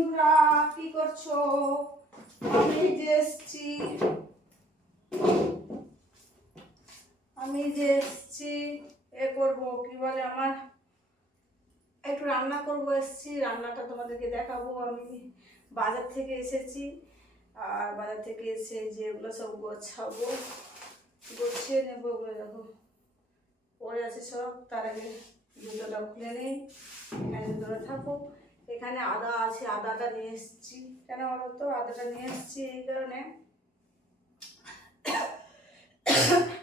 বন্ধুরা কি করছ? আমি যে এসছি। আমি যে এসছি, এ করব, কি বলে আমার? একটু রান্না করব, এসছি। রান্নাটা তোমাদেরকে দেখাবো। আমি বাজার থেকে এসেছি। আর বাজার থেকে এসে যে এগুলো সব গোছাবো, গুছিয়ে নেব ওগুলো দেখো। পড়ে আছে সব। তার আগে জুতোটা খুলে নেই। জুতোটা থাকো এখানে আদা আছে, আদাটা নিয়ে এসেছি। কেন বলো তো? আদাটা নিয়ে এসেছি এই কারণে।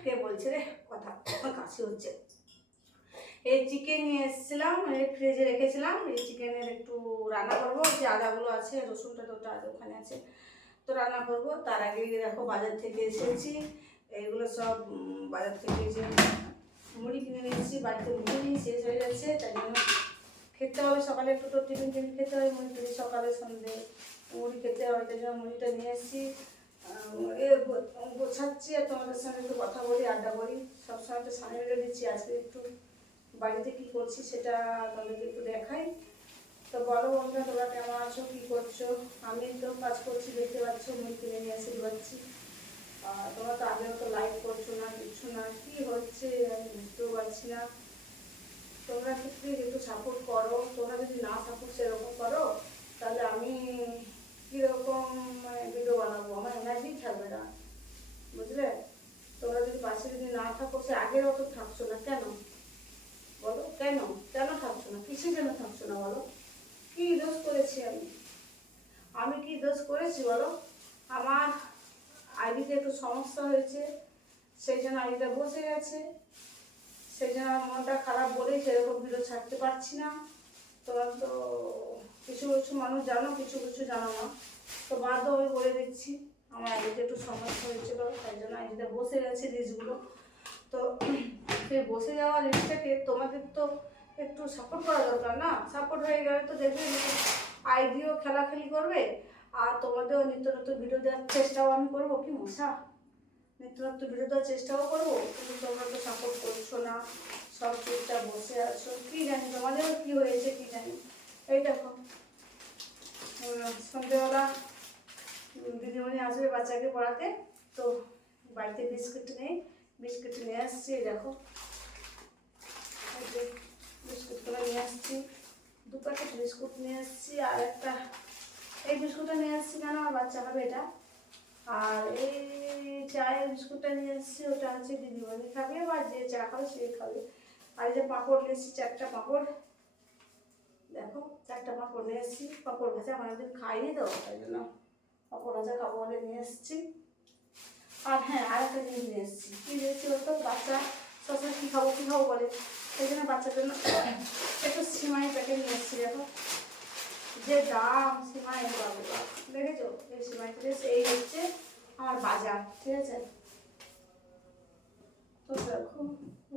কে বলছে রে? কথা কাশি হচ্ছে। এই চিকেন নিয়ে এসেছিলাম ফ্রিজে রেখেছিলাম। এই চিকেনের একটু রান্না করব। যে আদাগুলো আছে, রসুনটা তো ওটা আছে ওখানে আছে। তো রান্না করব। তার আগে দেখো বাজার থেকে এসেছি। এইগুলো সব বাজার থেকে যে মুড়ি কিনে নিয়েছি বাড়িতে মুড়ি শেষ হয়ে যাচ্ছে তাই জন্য খেতে হবে, সকালে একটু তো টিফিন টিফিন খেতে হবে মুড়ি টুড়ি সকালে সন্ধে মুড়ি খেতে হবে তাই জন্য মুড়িটা নিয়ে এসেছি। এ গোছাচ্ছি আর তোমাদের সঙ্গে একটু কথা বলি, আড্ডা করি। সবসময় তো সামনে বেড়ে দিচ্ছি, আজকে একটু বাড়িতে কি করছি সেটা তোমাদেরকে একটু দেখাই। তো বলো বন্ধুরা, তোমরা কেমন আছো, কি করছ? আমি তো কাজ করছি, দেখতে পাচ্ছ, মুড়ি কিনে নিয়ে এসে পাচ্ছি তোমরা তো আগেও তো লাইক করছ না কিছু না, কি হচ্ছে? আমি বুঝতেও পারছি না। তোমরা প্লিজ একটু সাপোর্ট করো, তোমরা যদি না সাপোর্ট সেরকম করো, তাহলে আমি কীরকম ভিডিও বানাবো? আমার এনার্জি থাকবে না। বুঝলে? তোমরা যদি পাশে যদি না থাকো, সে আগের অত থাকছো না। কেন? বলো? কেন? কেন থাকছো না? কিসের জন্য থাকছো না বলো? কি দোষ করেছি আমি? আমি কি দোষ করেছি বলো? আমার আইডিতে একটু সমস্যা হয়েছে, সেই জন্য আইডিটা বসে গেছে। সেই জন্য আমার মনটা খারাপ বলেই সেরকম ভিডিও ছাড়তে পারছি না। তোমরা তো কিছু কিছু মানুষ জানো, কিছু কিছু জানো না। তো বাধ্য আমি বলে দিচ্ছি, আমার আইডিতে একটু সমস্যা হয়েছিল, তাই জন্য আইডিটা বসে গেছে রিলসগুলো তো সেই বসে যাওয়া রিলসটাকে তোমাদের তো একটু সাপোর্ট করা দরকার না? সাপোর্ট হয়ে গেলে তো দেখবে আইডিও খেলাখেলি করবে, আর তোমাদেরও নিত্য নতুন ভিডিও দেওয়ার চেষ্টাও আমি করব। কি মশা? ভিডিও দেওয়ার চেষ্টাও করব, কিন্তু তোমরা তো সাপোর্ট করছ না। সব চুপচাপ বসে আছো। কি জানি তোমাদেরও কি হয়েছে কি জানি। এই দেখো। সন্ধ্যেবেলা দিদিমণি আসবে বাচ্চাকে পড়াতে। তো বাড়িতে বিস্কুট নেই, বিস্কুট নিয়ে আসছি দেখো। বিস্কুটগুলো নিয়ে আসছি। দু প্যাকেট বিস্কুট নিয়ে আসছি, আর একটা, এই বিস্কুটটা নিয়ে আসছি কেন? আমার বাচ্চা হবে এটা। আর এই চায়ের বিস্কুটটা নিয়ে এসেছি, ওটা হচ্ছে দিদিমণি খাবে বা যে চা খাবে সে খাবে। আর যে পাঁপড় নিয়ে এসেছি, চারটা পাঁপড়। দেখো, চারটা পাঁপড় নিয়ে এসেছি। পাঁপড় ভাজা আমাদের খাইনি তো, তাই জন্য পাঁপড় ভাজা খাব বলে নিয়ে এসেছি। আর হ্যাঁ আর একটা জিনিস নিয়ে এসেছি। কী নিয়েছি বলতো? বাচ্চা সবসময় কী খাব কী খাব বলে। সেই জন্য বাচ্চার জন্য একটু সিমাই প্যাকেট নিয়ে এসেছি, দেখো। যে দাম সিমাই বাবু দেখেছ এই সিমাই প্যাকেট এই হচ্ছে আমার বাজার, ঠিক আছে? তো দেখো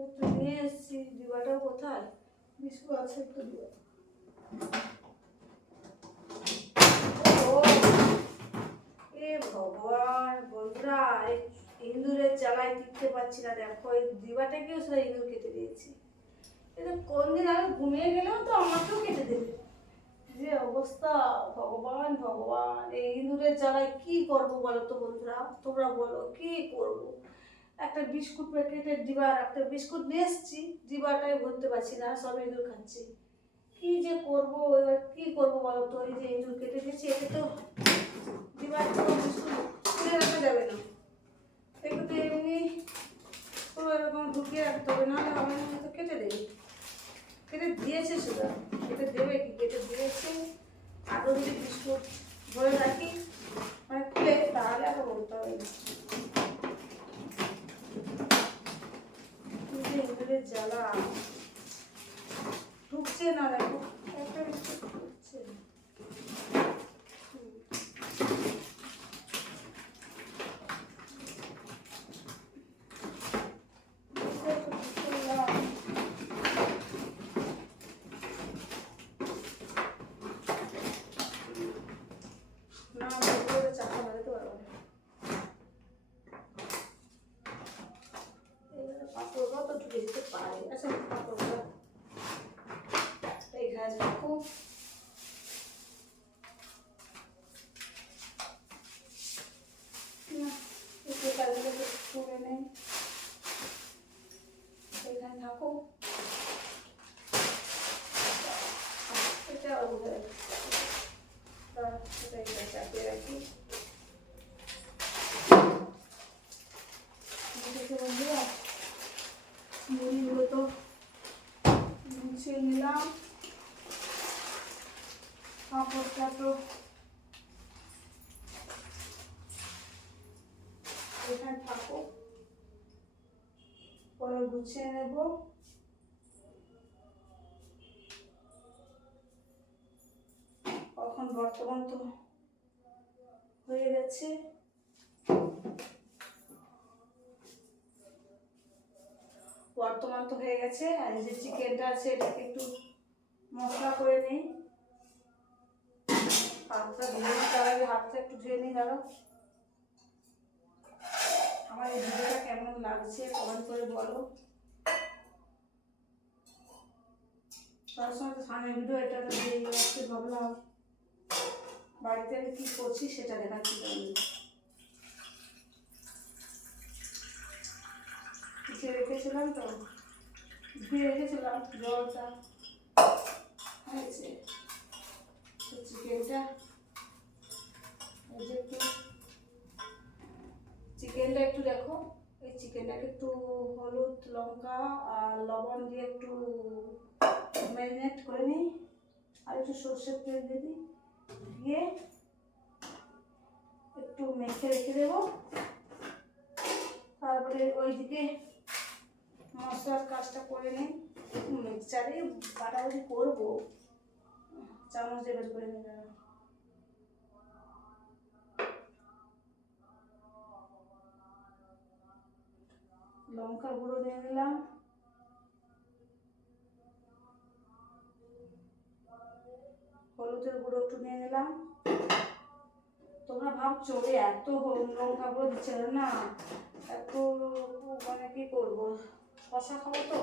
একটু নিয়ে এসেছি, দিবাটাও কোথায়? বিস্কুট আছে একটু দিবা। এ ভগবান, বন্ধুরা ইঁদুরের জ্বালায় টিকতে পারছি না, দেখো, এই দিবাটাকেও সেটা ইঁদুর কেটে দিয়েছি। এটা কোন দিন আমি ঘুমিয়ে গেলেও তো আমাকেও কেটে দেবে। যে অবস্থা, ভগবান ভগবান, এই ইঁদুরের জ্বালায় কি করব বলো তো বন্ধুরা? তোমরা বলো, কি করব? একটা বিস্কুট প্যাকেটের ডিবা একটা বিস্কুট নিয়ে এসেছি ডিবাটাই ভরতে পারছি না, সব ইঁদুর খাচ্ছি। কি যে করব, এবার কি করব বলো তো? এই যে ইঁদুর কেটে দিয়েছি, এতে তো ডিবার বিস্কুট খুলে রাখা যাবে না। এগুলো তো এমনি পুরো এরকম ঢুকিয়ে রাখতে হবে না না তো কেটে দেবে। কেটে দিয়েছে সেটা কেটে দেবে কি? কেটে দিয়েছে। আরও যদি বিস্কুট ভরে রাখি। মানে খুলে তাহলে আরও বলতে হবে জ্বালা। ঢুকছে না দেখো একটা বিস্কুট ঢুকছে না। হুম। ঢুকছে তো ঢুকছে না। না বলতে চাকা বাজাতে পারব না এবারে পাঁপড়গুলো তো ঢুকে যেতে পারে আচ্ছা পাঁপড়গুলো এইখানে রাখো বোধ হয় তা সেটাই চাপিয়ে রাখি। বন্ধুরা? মুড়িগুলো তো মুছে নিলাম। পাঁপড়টা তো পরে গুছিয়ে নেব। বর্তমান তো হয়ে গেছে। বর্তমান তো হয়ে গেছে, আর যে চিকেনটা আছে, এটাকে একটু মশলা করে নিই। হাতটা ধুয়ে নিই, তার আগে হাতটা একটু ধুয়ে নিই, দাঁড়াও। আমার এই ভিডিওটা কেমন লাগছে কমেন্ট করে বলো। তার সঙ্গে তো সামনের ভিডিও এটা তো দিয়ে যাচ্ছে, ভাবলাম বাড়িতে আমি কী করছি সেটা দেখাচ্ছি কিছু রেখেছিলাম তো। ধুয়ে রেখেছিলাম, জলটা হয়েছে। চিকেনটা একটু চিকেনটা একটু দেখো। এই চিকেনটাকে একটু হলুদ, লঙ্কা আর লবণ দিয়ে একটু ম্যারিনেট করে নিই। আর একটু সর্ষের তেল দিয়ে দিই। দিয়ে একটু মেখে রেখে দেবো। তারপরে ওইদিকে মশলার কাজটা করে নিই। মিক্সচারে বাটাবাটি করব। চামচ দিয়ে করে দাঁড়াও। লঙ্কার গুঁড়ো দিয়ে দিলাম হলুদের গুঁড়ো একটু নিয়ে নিলাম। তোমরা ভাবছ এত লঙ্কা গুঁড়ো দিচ্ছে না, এত মানে কি করব? কষা খাব তো,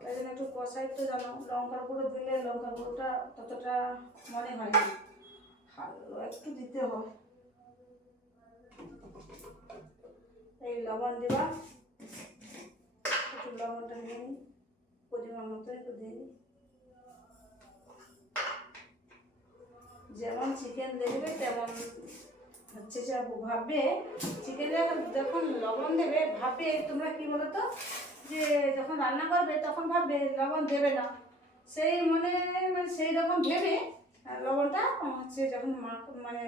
তাই জন্য একটু কষাই তো জানো, লঙ্কার গুঁড়ো দিলে লঙ্কার গুঁড়োটা ততটা মনে হয় না। ভালো একটু দিতে হয়। এই লবণ দিবা, একটু লবণটা নিয়ে নিই পরিমাণ মতো একটু দিয়ে যেমন চিকেন দেখবে তেমন হচ্ছে যে ভাববে। চিকেন যখন লবণ দেবে, ভাববে, তোমরা কি বলো তো যে যখন রান্না করবে, তখন ভাববে লবণ দেবে না। সেই মনে মানে সেই রকম ভেবে লবণটা হচ্ছে যখন মানে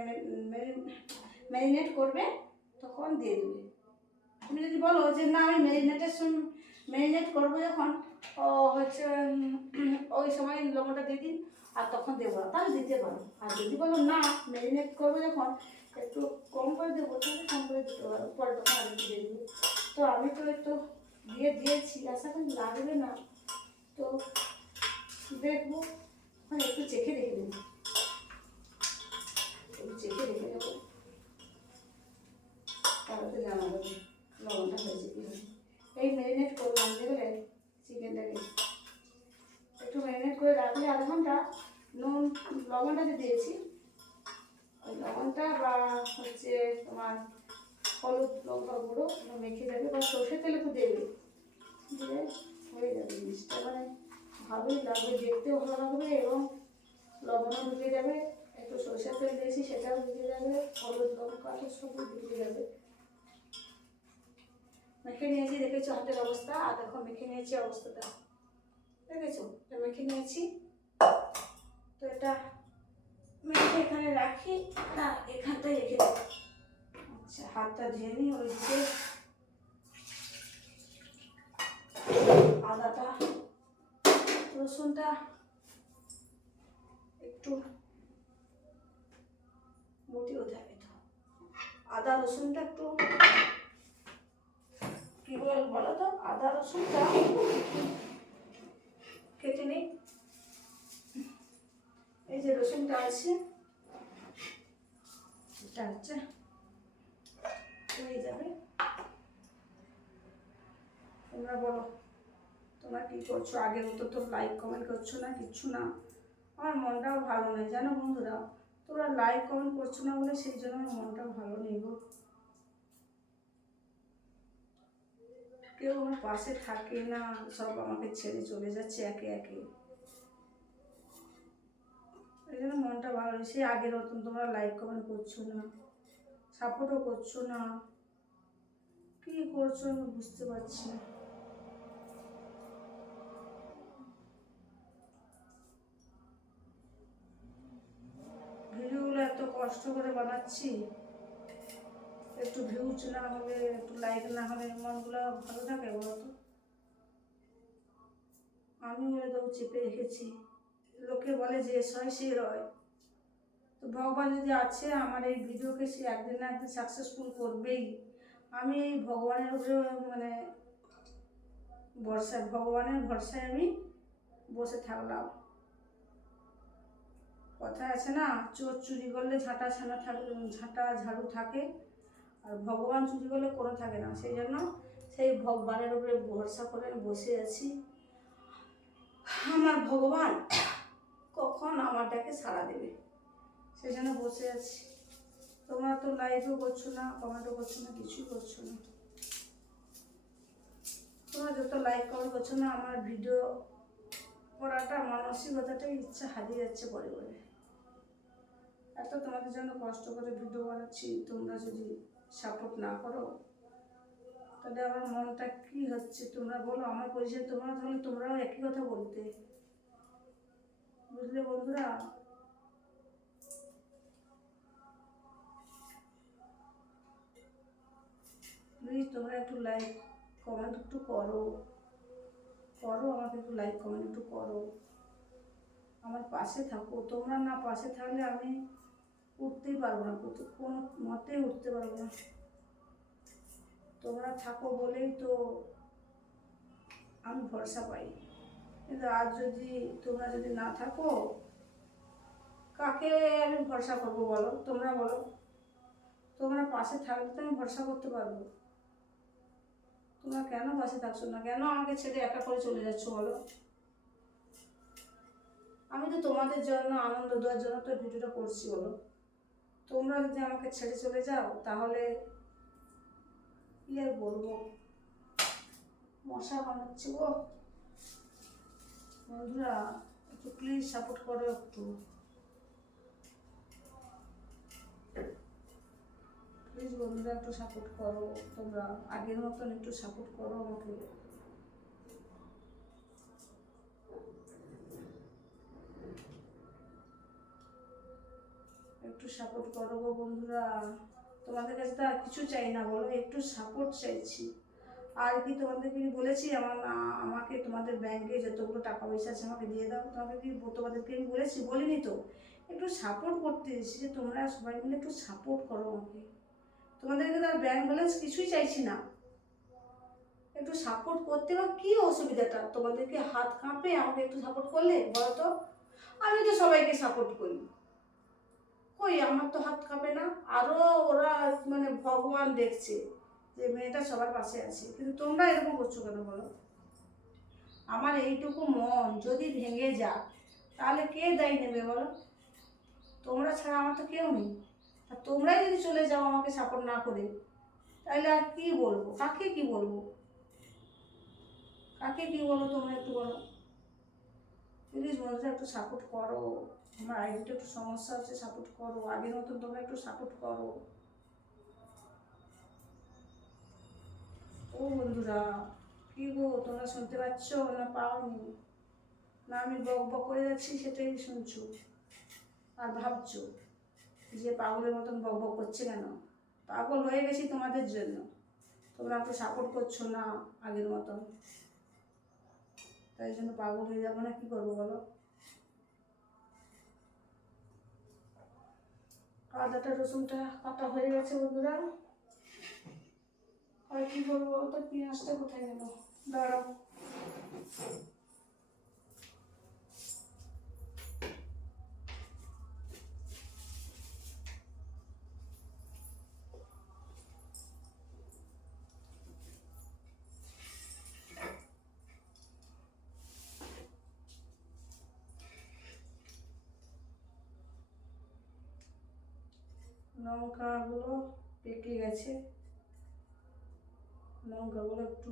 ম্যারিনেট করবে, তখন দিয়ে দেবে। তুমি যদি বলো যে, না, আমি ম্যারিনেটের সময় ম্যারিনেট করব যখন ও হচ্ছে ওই সময় লবণটা দিয়ে দিন, আর তখন দেবো তাহলে দিতে পারো। আর যদি বলো না ম্যারিনেট করব যখন, একটু কম করে দেবো, তাহলে কম করে দিতে পারো। পরে তখন আমি দিয়ে দেবো। তো আমি তো একটু দিয়ে দিয়েছি, আশা করি লাগবে না। তো দেখব মানে একটু চেখে দেখে দেবো একটু চেখে রেখে দেবো তাহলে তো জানা লবণটা হয়েছে এই ম্যারিনেট করলাম, দেখলে চিকেনটাকে একটু ম্যারিনেট করে রাখলে আধা ঘণ্টা। নুন, লবণটা যে দিয়েছি, ওই লবণটা বা হচ্ছে তোমার হলুদ লঙ্কা গুঁড়ো মেখে যাবে, বা সর্ষের তেল একটু দেবে। দিয়ে হয়ে যাবে জিনিসটা মানে ভালোই লাগবে, দেখতেও ভালো লাগবে এবং লবণও ঢুকে যাবে। একটু সর্ষের তেল দিয়েছি, সেটাও ঢুকে যাবে। হলুদ লঙ্কা, সবই ঢুকে যাবে। মেখে নিয়েছি, দেখেছ হাতের অবস্থা? আর দেখো মেখে নিয়েছি অবস্থাটা। দেখেছ? এটা মেখে নিয়েছি। তো এটা মেখে এখানে রাখি। না, এখানটায় রেখে দেবো। আচ্ছা হাতটা ধুয়ে নিই ওইদিকে আদাটা, রসুনটা একটু মোটি তো আদা, রসুনটা একটু কি বল তো? আদা রসুনটা কেটে নিই? এই যে রসুনটা আছে, এটা হচ্ছে, হয়ে যাবে। তোমরা বলো, তোমরা কি করছ? আগের মতো তো লাইক কমেন্ট করছ না কিচ্ছু না? আমার মনটাও ভালো নেই, জানো বন্ধুরা? তোমরা লাইক কমেন্ট করছ না বলে সেই জন্য আমার মনটা ভালো নেই গো। কেউ আমার পাশে থাকে না, সব আমাকে ছেড়ে চলে যাচ্ছে একে একে। এই জন্য মনটা ভালো। সেই আগের মতন তোমরা লাইক কমেন্ট করছ না সাপোর্টও করছ না। কি করছ আমি বুঝতে পারছি না। ভিডিওগুলো এত কষ্ট করে বানাচ্ছি। একটু ভিউজ না হলে, একটু লাইক না হলে মনগুলো ভালো থাকে বলো তো আমি বলে তো চেপে রেখেছি। লোকে বলে যে সয় সে রয়। তো ভগবান যদি আছে, আমার এই ভিডিওকে সে একদিন না একদিন সাকসেসফুল করবেই। আমি ভগবানের উপরে মানে ভরসা ভগবানের ভরসায় আমি বসে থাকলাম। কথা আছে না, চোর চুরি করলে ঝাঁটা ছানা থাকে ঝাঁটা ঝাড়ু থাকে। আর ভগবান চুরি করলে কোনো থাকে না। সেই জন্য সেই ভগবানের উপরে ভরসা করে আমি বসে আছি। আমার ভগবান কখন আমারটাকে সাড়া দেবে? সেই জন্য বসে আছি। তোমরা তো লাইভও করছ না কমেন্টও করছ না কিছুই করছ না। তোমরা যত লাইক কমেন্ট করছ না আমার ভিডিও করাটা মানসিকতাটাই ইচ্ছা হারিয়ে যাচ্ছে পরে পরে। এত তোমাদের জন্য কষ্ট করে ভিডিও বানাচ্ছি। তোমরা যদি সাপোর্ট না করো, তাহলে আমার মনটা কি হচ্ছে? তোমরা বলো, আমার পরিচয় তোমরা তাহলে তোমরাও একই কথা বলতে। বুঝলে বন্ধুরা? প্লিজ তোমরা একটু লাইক কমেন্ট একটু করো। করো, আমাকে একটু লাইক কমেন্ট একটু করো। আমার পাশে থাকো। তোমরা না পাশে থাকলে আমি উঠতেই পারব না, কোনো মতেই উঠতে পারব না। তোমরা থাকো বলেই তো আমি ভরসা পাই কিন্তু আজ যদি তোমরা যদি না থাকো, কাকে আমি ভরসা করব বলো? তোমরা বলো। তোমরা পাশে থাকলে তো আমি ভরসা করতে পারব। তোমরা কেন পাশে থাকছো না? কেন আমাকে ছেড়ে একা করে চলে যাচ্ছ বলো? আমি তো তোমাদের জন্য আনন্দ দেওয়ার জন্য তো ভিডিওটা করছি বলো। তোমরা যদি আমাকে ছেড়ে চলে যাও, তাহলে কি আর বলব? মশা বানাচ্ছে গো। বন্ধুরা, একটু প্লিজ সাপোর্ট করো একটু। প্লিজ বন্ধুরা, একটু সাপোর্ট করো। তোমরা আগের মতন একটু সাপোর্ট করো আমাকে। একটু সাপোর্ট করো গো বন্ধুরা। তোমাদের কাছে তো আর কিছু চাই না, বলো, একটু সাপোর্ট চাইছি। আর কি তোমাদেরকে কি বলেছি, আমার আমাকে তোমাদের ব্যাংকে যতগুলো টাকা পয়সা আছে আমাকে দিয়ে দাও। তোমাকে কি তোমাদেরকে আমি বলেছি? বলিনি তো। একটু সাপোর্ট করতে এসেছি যে তোমরা সবাই মিলে একটু সাপোর্ট করো আমাকে। তোমাদেরকে তো আর ব্যাংক ব্যালেন্স কিছুই চাইছি না। একটু সাপোর্ট করতে বা কী অসুবিধাটা? তোমাদেরকে হাত কাঁপে আমাকে একটু সাপোর্ট করলে, বলো তো? আমি তো সবাইকে সাপোর্ট করি। কই, আমার তো হাত কাঁপে না। আরও ওরা মানে ভগবান দেখছে যে মেয়েটা সবার পাশে আছে। কিন্তু তোমরা এরকম করছ কেন বলো? আমার এইটুকু মন যদি ভেঙে যায়, তাহলে কে দায়ী নেবে বলো? তোমরা ছাড়া আমার তো কেউ নেই। আর তোমরাই যদি চলে যাও আমাকে সাপোর্ট না করে, তাহলে আর কি বলব? কাকে কি বলব? কাকে কি বলো তোমরা একটু বলো? প্লিজ বন্ধুরা, একটু সাপোর্ট করো। আমার আইডিটা একটু সমস্যা হচ্ছে সাপোর্ট করো। আগের মতন তোমরা একটু সাপোর্ট করো। ও বন্ধুরা, কি গো, তোমরা শুনতে পাচ্ছ না পাওনি? না, আমি বক বক করে যাচ্ছি, সেটাই শুনছো আর ভাবছ যে পাগলের মতন বক বক করছে কেন? পাগল হয়ে গেছি তোমাদের জন্য। তোমরা একটু সাপোর্ট করছ না আগের মতন? তাই জন্য পাগল হয়ে যাব না, কি করব বলো? আদাটা, রসুনটা কাটা হয়ে গেছে বন্ধুরা। আর কি বলব বলো তো পেঁয়াজটা কোথায় গেল? দাঁড়াও। লঙ্কাগুলো পেকে গেছে। লঙ্কাগুলো একটু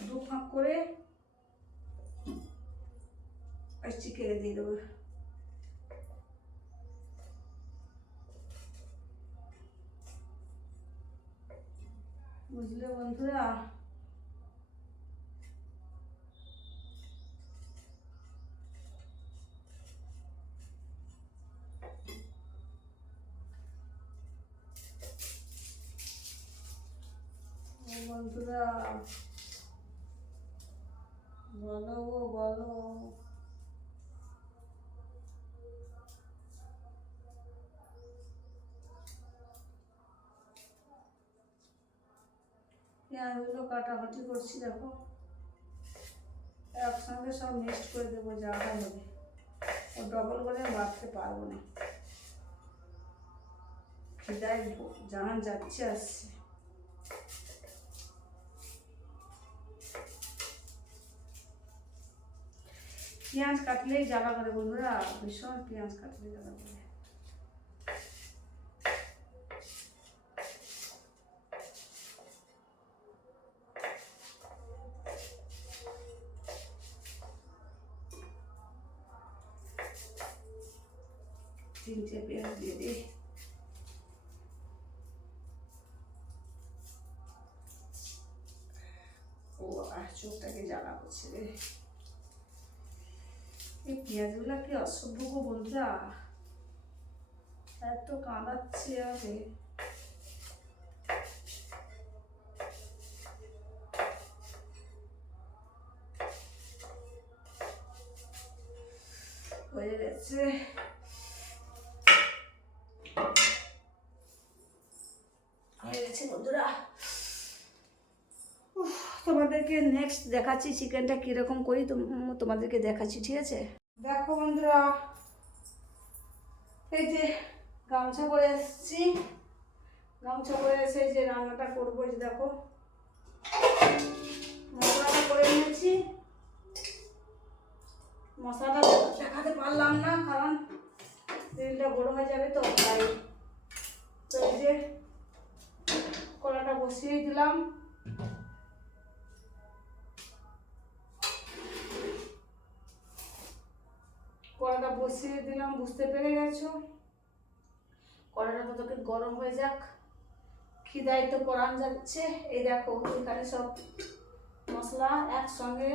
দু ফাঁক করে আর চিকেনে দিয়ে দেবো। বুঝলে বন্ধুরা? বন্ধুরা। পেঁয়াজগুলো কাটাকাটি করছি দেখো? একসঙ্গে সব মিক্সড করে দেবো, যা হবে ও ডবল করে বাড়তে পারব না। খিদায় জাহান যাচ্ছে, আসছে। পেঁয়াজ কাটলেই জ্বালা করে বন্ধুরা ভীষণ পেঁয়াজ কাটলে জ্বালা করে। পেঁয়াজগুলো কি অসভ্য গো বন্ধুরা? এত কাঁদাচ্ছে আগে হয়ে গেছে। হয়ে গেছে বন্ধুরা। তোমাদেরকে নেক্সট দেখাচ্ছি চিকেনটা কীরকম করি তোমাদেরকে দেখাচ্ছি, ঠিক আছে? দেখো বন্ধুরা, এই যে গামছা পরে এসেছি। গামছা পরে এসে যে রান্নাটা করব যে দেখো। মশলাটা করে নিয়েছি। মশলাটা দেখাতে পারলাম না, কারণ তেলটা বড় হয়ে যাবে তো, তাই। তো এই যে কড়াটা বসিয়ে দিলাম। বসিয়ে দিলাম, বুঝতে পেরে গেছো? কড়াটা তোকে গরম হয়ে যাক। খিদাই তো করান যাচ্ছে। এই দেখো, এখানে সব মশলা একসঙ্গে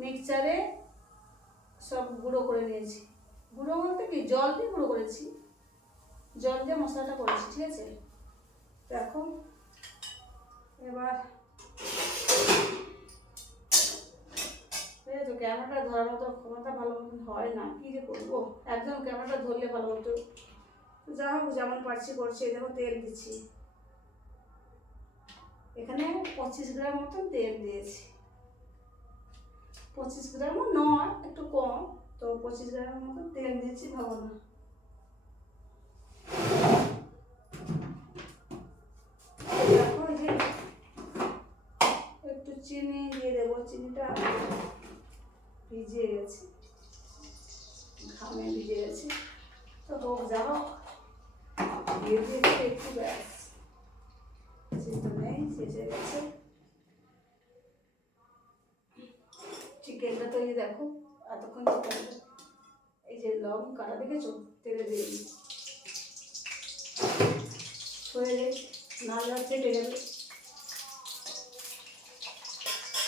মিক্সচারে সব গুঁড়ো করে নিয়েছি। গুঁড়ো বলতে কি? জল দিয়ে গুঁড়ো করেছি। জল দিয়ে মশলাটা করেছি, ঠিক আছে? দেখো, এবার ক্যামেরাটা ধরার মতো ক্ষমতা ভালো মতন হয় না। কি যে করব? একদম ক্যামেরাটা ধরলে ভালো হতো যা হোক, যেমন পারছি করছি। দেখো তেল দিচ্ছি। এখানে পঁচিশ গ্রাম মতন তেল দিয়েছি। পঁচিশ গ্রামও নয়, একটু কম। তো পঁচিশ গ্রামের মতন তেল দিয়েছি ভাবো না চিনি দিয়ে দেবো। চিনিটা ভিজে গেছে। ঘামে ভিজে গেছে। তো হোক যা হোক দিয়ে একটু ব্যাস। চিন্তা নেই, শেষ গেছে। চিকেনটা তো এই দেখো, এতক্ষণ চিকেনটা। এই যে লং কাটা দেখেছ? তেলে দিয়ে নাহলে আর ফেটে যাবে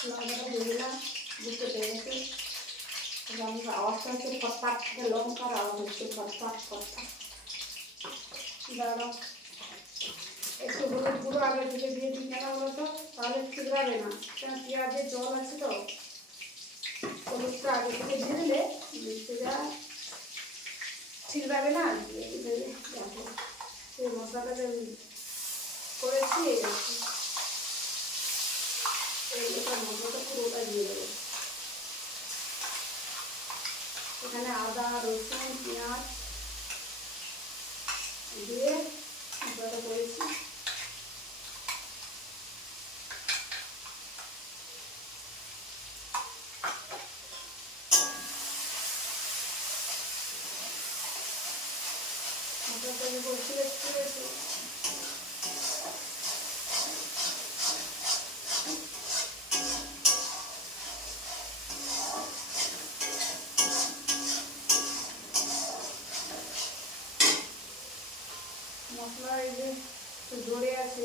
লঙ্কাটা দিলাম বুঝতে পেরে লঙ্কা আওয়াজটা হচ্ছে ফটফাট লঙ্কার আওয়াজ হচ্ছে ফটফাট ফটফাট দাঁড়াও একটু হলুদ গুঁড়ো আগে থেকে দিয়ে দিই কেন বলো তো তাহলে ঠিকরাবে না কেন পেঁয়াজের জল আছে তো হলুদটা আগে থেকে দিয়ে দিলে সেটা ঠিকরাবে না দেখো এই মশলাটা করেছি এই মশলাটা পুরোটা দিয়ে দেবো এখানে আদা রসুন পেঁয়াজ দিয়ে করেছি মশলা এই যে একটু জোরে আছে,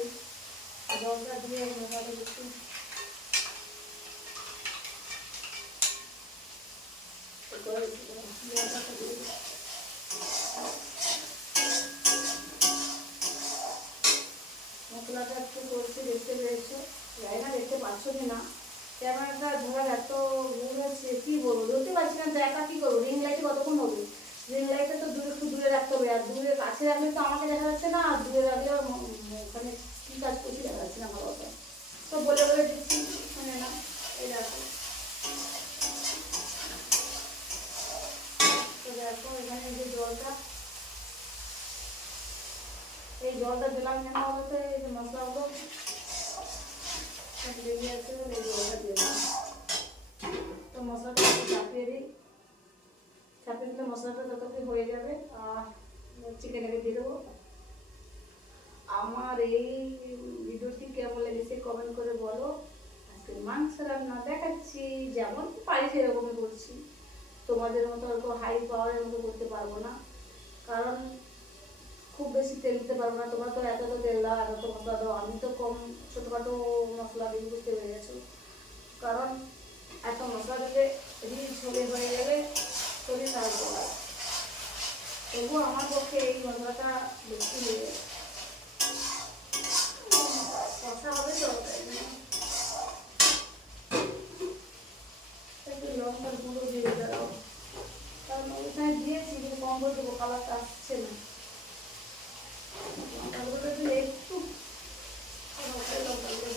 জলটা দিয়ে মশলাটা একটু মশলাটা একটু করছি দেখতে পেয়েছ। জানি না দেখতে পাচ্ছ কি না ক্যামেরাটা ধরার এত ভুল হচ্ছে, কি বলব? ধরতে পারছি না একা কি করব? রিং লাইটে কতক্ষণ হবে রিং লাইটে তো দূরে একটু দূরে রাখতে হবে। আর দূরে কাছে রাখলে তো আমাকে দেখা যাচ্ছে না, আর দূরে রাখলে ওখানে কী কাজ করছি দেখা যাচ্ছে না ভালো মতো তো বলে বলে দিচ্ছি মানে না, এই দেখো। তো এখানে যে জলটা, এই জলটা দিলাম কেন বলতে? এই যে মশলাগুলো লেগে আছে এই জলটা দিয়ে দিলাম। তো মশলাটা চাপিয়ে দিই। চাপিয়ে দিলে মশলাটা ততক্ষণ হয়ে যাবে চিকেনটাকে দিয়ে দেবো। আমার এই ভিডিওটি কেমন লেগেছে কমেন্ট করে বলো। আজকে মাংস রান্না দেখাচ্ছি, যেমন পারি সেরকমই করছি। তোমাদের মতো অল্প হাই পাওয়ারের মতো করতে পারব না। কারণ খুব বেশি তেল দিতে পারব না। তোমরা তো এত তো তেল দাও, এত মশলা দাও আমি তো কম ছোটোখাটো মশলা দিই বুঝতে পেরেছ। কারণ এত মশলা দিলে রিচ হয়ে যাবে। খারাপ হবে তবুও আমার পক্ষে এই মশলাটা বেশি হবে তো একটু লঙ্কার দিয়ে কম করে দেবো, কালারটা আসছে না। দিলে একটু লঙ্কার গুঁড়ো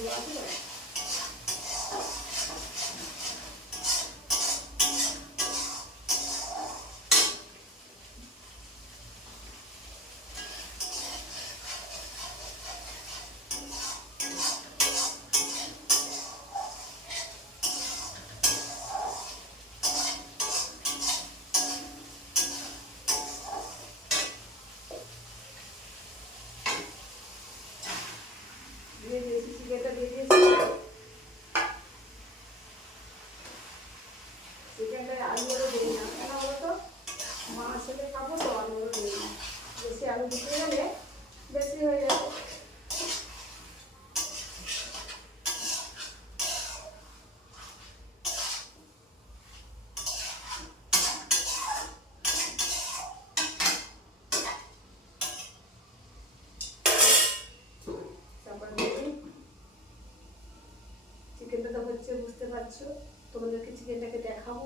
পারছ তোমাদেরকে চিকেনটাকে দেখাবো।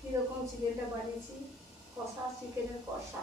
কীরকম চিকেনটা বানিয়েছি? কষা চিকেনের কষা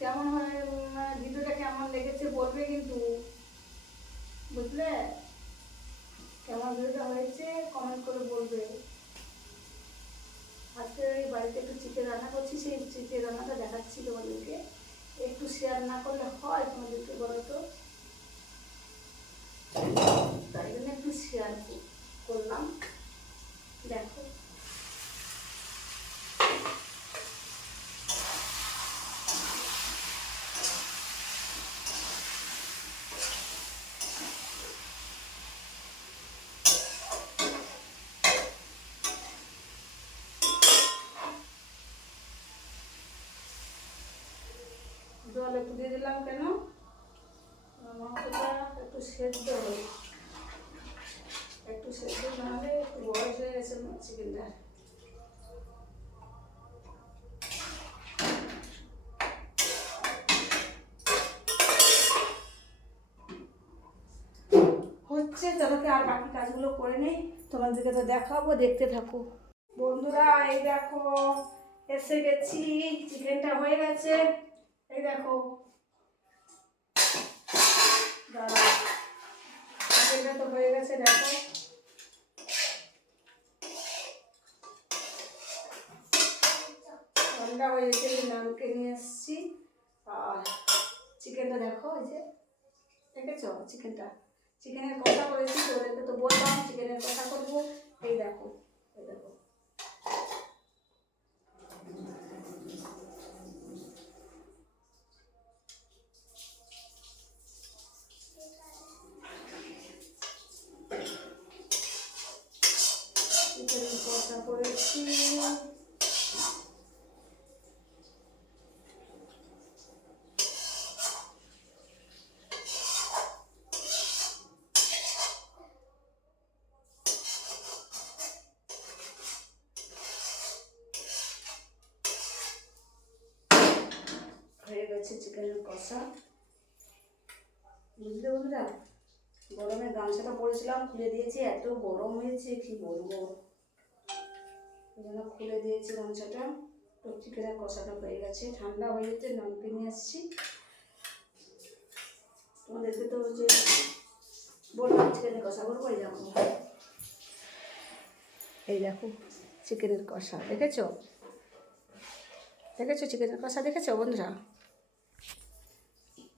কেমন হয় উম, ভিডিওটা কেমন লেগেছে বলবে কিন্তু বুঝলে কেমন ভিডিওটা হয়েছে কমেন্ট করে বলবে আজকে এই চিকেন রান্না করছি, সেই যে রান্নাটা দেখাচ্ছি তোমাদেরকে, একটু শেয়ার না করলে হয় তোমাদেরকে বলতো তাই জন্য একটু শেয়ার করলাম দেখো জল একটু দিয়ে দিলাম কেন? মাংসটা একটু সেদ্ধ হবে। একটু সেদ্ধ না হলে একটু বয়স হয়ে গেছে চিকেনটা। হচ্ছে তাদেরকে আর বাকি কাজগুলো করে নেই? তোমাদেরকে তো দেখাবো, দেখতে থাকো। বন্ধুরা, এই দেখো, এসে গেছি, চিকেনটা হয়ে গেছে। ঠান্ডা হয়ে গেছে নামকে নিয়ে এসেছি। আর চিকেনটা দেখো, এই যে দেখেছ? চিকেনটা। চিকেনের কথা বলেছি ওদেরকে তো বললাম, চিকেনের কথা করব এই দেখো এই দেখো। গেছে চিকেনের কষা বুঝলে বন্ধুরা? গরমে গামছাটা পরেছিলাম, খুলে দিয়েছি, এত গরম হয়েছে, কি বলব? ওই জন্য খুলে দিয়েছি গামছাটা। তো চিকেনের কষাটা হয়ে গেছে, ঠান্ডা হয়ে যেতে নামকে নিয়ে আসছি। তোমাদেরকে তো যে বললাম, চিকেনের কষা করব, এই দেখো। এই দেখো, চিকেনের কষা, দেখেছ? দেখেছ চিকেনের কষা, দেখেছ বন্ধুরা?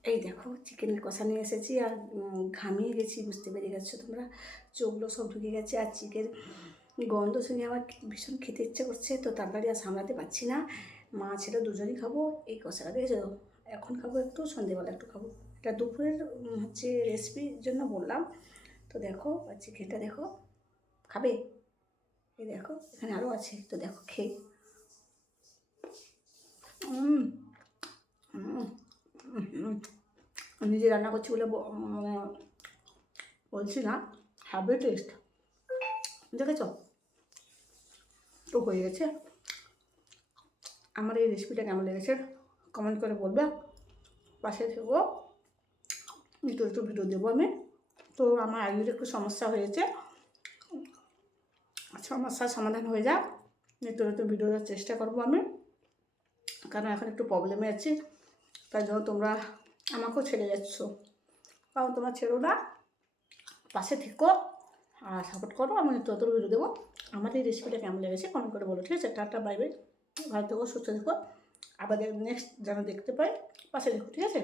এই দেখো চিকেনের কষা নিয়ে এসেছি আর ঘামিয়ে গেছি বুঝতে পেরে গেছো তোমরা? চোখগুলো সব ঢুকে গেছে আর চিকেন গন্ধ শুনে আমার ভীষণ খেতে ইচ্ছে করছে তো তাড়াতাড়ি আর সামলাতে পারছি না। মা ছেলে দুজনই খাব এই কষাটা দেখেছ? এখন খাব একটু সন্ধেবেলা একটু খাব। এটা দুপুরের হচ্ছে রেসিপির জন্য বললাম। তো দেখো চিকেনটা দেখো খাবে? এই দেখো এখানে আরও আছে তো দেখো খেয়ে। হুম হুম উম, নিজে রান্না করছি বলে বলছি না হ্যাভি টেস্ট দেখেছ? তো হয়ে গেছে। আমার এই রেসিপিটা কেমন লেগেছে কমেন্ট করে বলবে। পাশে থেকো। একটু একটু ভিডিও দেবো আমি। তো আমার আগে একটু সমস্যা হয়েছে। সমস্যার সমাধান হয়ে যাক। নিত্য নতুন ভিডিও দেওয়ার চেষ্টা করব আমি। কারণ এখন একটু প্রবলেমে আছি। তাই জন্য তোমরা আমাকেও ছেড়ে যাচ্ছ। কারণ তোমার ছেড়ো না, পাশে থেকো আর সাপোর্ট করো, আমি নতুন ভিডিও দেবো। আমার এই রেসিপিটা কেমন লেগেছে কমেন্ট করে বলো, ঠিক আছে? টাটা বাই বাই ভালো থেকো, সুস্থ থেকো। আবার নেক্সট যেন দেখতে পাই, পাশে দেখো ঠিক আছে?